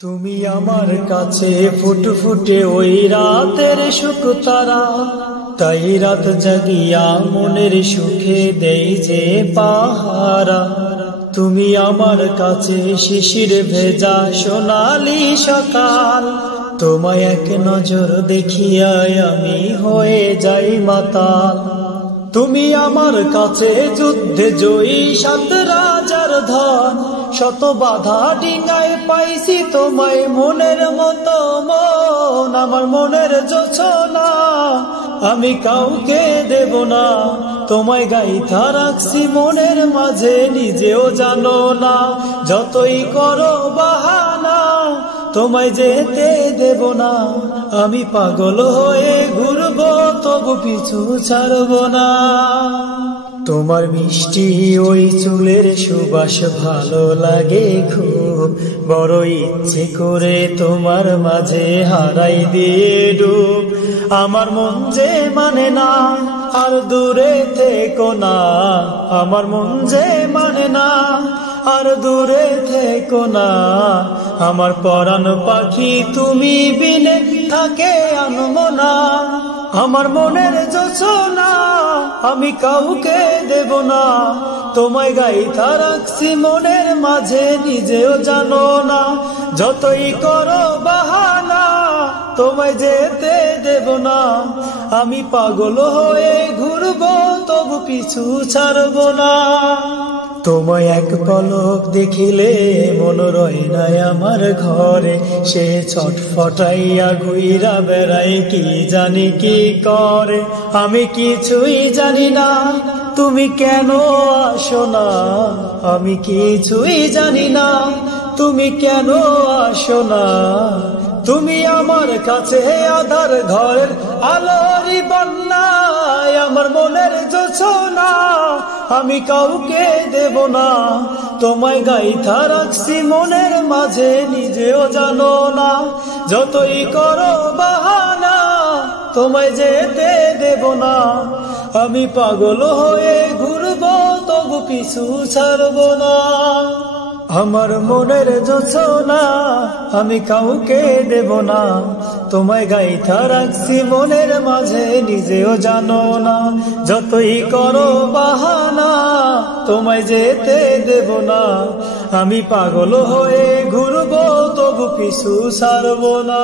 তুমি আমার কাছে ফুটফুটে ওই রাতের সুখ তারা, তাই রাত জাগিয়া মনের সুখে দেই যে পাহারা। তুমি আমার কাছে শিশির ভেজা সোনালি সকাল, তোমায় এক নজর দেখিয়াই আমি হয়ে যাই মাতাল। তুমি আমার কাছে যুদ্ধে জয়ী সাত রাজার ধন, শত বাধা ডিঙায় পাইছি তোমায় মনের মতো মন। আমার মনের জোছনা আমি কাউকে দেব না, তোমায় গাইথা রাখছি মনের মাঝে নিজেও জানো না। যতই করো বাহানা তোমায় যেতে দেব না, আমি পাগল হয়ে ঘুরবো তবু পিছু ছাড়ব না। তোমার মিষ্টি ওই চুলের সুবাস ভালো লাগে খুব, বড় ইচ্ছে করে তোমার মাঝে হারাই দিয়ে ডুব। আমার মন যে মানে না আর দূরে থেকো না, আমার মন যে মানে না আর দূরে থেকো না। আমার পরাণ পাখি তুমি বিনে থাকে আনমনা। আমার মনের জোছনা আমি কাউকে দেব না, তোমায় গাইথা রাখছি মনের মাঝে নিজেও জানো না। যতই করো বাহানা তোমায় যেতে দেব না, আমি পাগল হয়ে ঘুরবো তবু পিছু ছাড়ব না। তোমায় এক পলক দেখিলে মন রয় নাই আমার ঘরে, সে ছটফটাইয়া ঘুইরা বেড়াই কি জানি কি করে। আমি কিছুই জানি না তুমি কেন আসো না, আমি কিছুই জানি না তুমি কেন আসো না। তুমি আমার কাছে আধার ঘরের আলোরই বন্যায়, আমার মনের জোছনা আমি কাউকে দেব না, তোমায় গাইথা রাখছি মনের মাঝে নিজেও জানো না। যতই করো বাহানা তোমায় যেতে দেব না, আমি পাগল হয়ে ঘুরবো তবু পিছু ছাড়ব না। আমার মনের জোছনা আমি কাউকে দেব না, তোমায় গাইথা রাখছি মনের মাঝে নিজেও জানো না। যতই করো বাহানা তোমায় যেতে দেব না, আমি পাগল হয়ে ঘুরবো তবু পিছু ছাড়ব না।